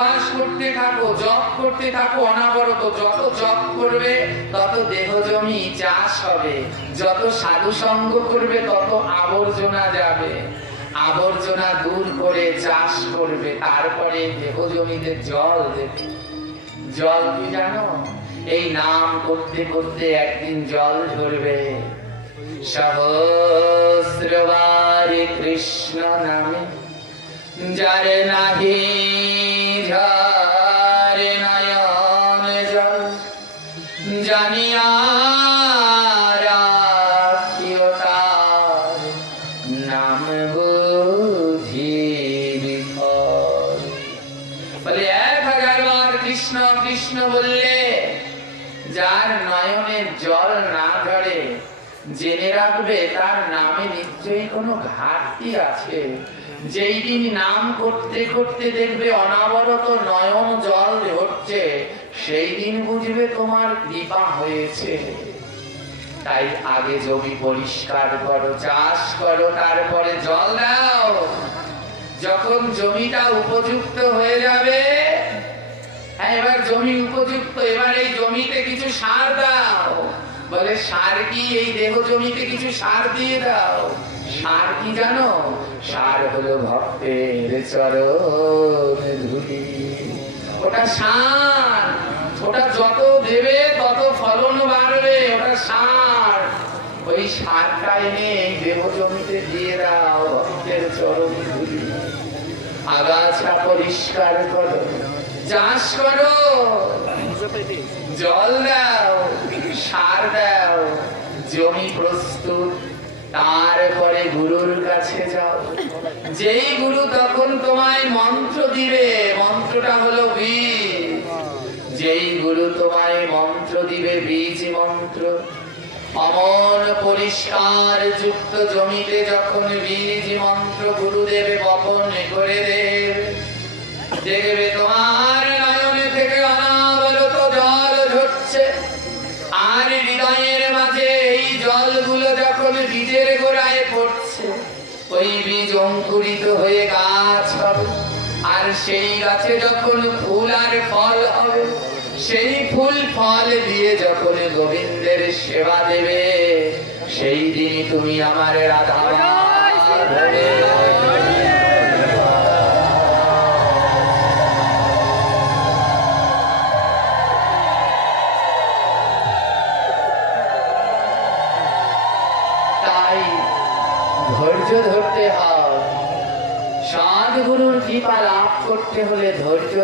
বাস করতে থাকো, জপ করতে থাকো অনাবরত। যত জপ করবে তত দেহ জমি চাষ হবে, যত সাধু সঙ্গ করবে তত আবর্জনা যাবে, আবর্জনা দূর করে চাষ করবে, তারপরে দেহ জমিতে জল দেবে। জল কি জানো? এই নাম করতে করতে একদিন জল ঝরবে। সহস্রবারে কৃষ্ণ নামে যার নাহি ঝরে নয়ন জল, জানিয়া রাখিও তার নাম বুঝি বিফল। বলে 1000 বার কৃষ্ণ কৃষ্ণ বললে যার নয়নের জল না ঝরে, জেনে রাখবে তার নামে নিশ্চয়ই কোনো ঘাটতি আছে। যেই দিন নাম করতে করতে দেখবে অনাবরত নয়ন জল ঝরছে, সেই দিন বুঝবে তোমার কৃপা হয়েছে। তাই আগে জমি পরিষ্কার করো, চাষ করো, তারপরে জল দাও। যখন জমিটা উপযুক্ত হয়ে যাবে, এবার জমি উপযুক্ত, এবার এই জমিতে কিছু সার দাও। বলে সার কি? এই দেহ জমিতে কিছু সার দিয়ে দাও। সার কি জানো? সার হলো ভক্তের চরণ ধুলি। ওটা সার, ওটা যত দেবে তত ফলন বাড়বে, ওটা সার। ওই সারটা এনে এই দেহ জমিতে দিয়ে দাও, ভক্তের চরণ ধুলি। আগাছা পরিষ্কার করো, চাষ করো, জল দাও, সার দাও, জমি প্রস্তুত। তারপরে গুরুর কাছে যাও। যেই গুরু তখন তোমায় মন্ত্র দিবে, মন্ত্রটা হলো বীজ। যেই গুরু তোমায় মন্ত্র দিবে, বীজ মন্ত্র, অমন পরিষ্কার যুক্ত জমিতে যখন বীজ মন্ত্র গুরুদেব বপন করে দেবে, দেখবে তোমার নয়নে থেকে অনাবরত জল ঝরছে। আর হৃদয়ের মাঝে এই জলগুলো যখন বীজের গোড়ায় পড়ছে, ওই বীজ অঙ্কুরিত হয়ে গাছ হবে। আর সেই গাছে যখন ফুল আর ফল হবে, সেই ফুল ফল দিয়ে যখন গোবিন্দের সেবা দেবে, সেই দিনই তুমি আমার রাধা হবে। তাই ধৈর্য ধরতে হয়। সদ্গুরুর কৃপা লাভ করতে হলে ধৈর্য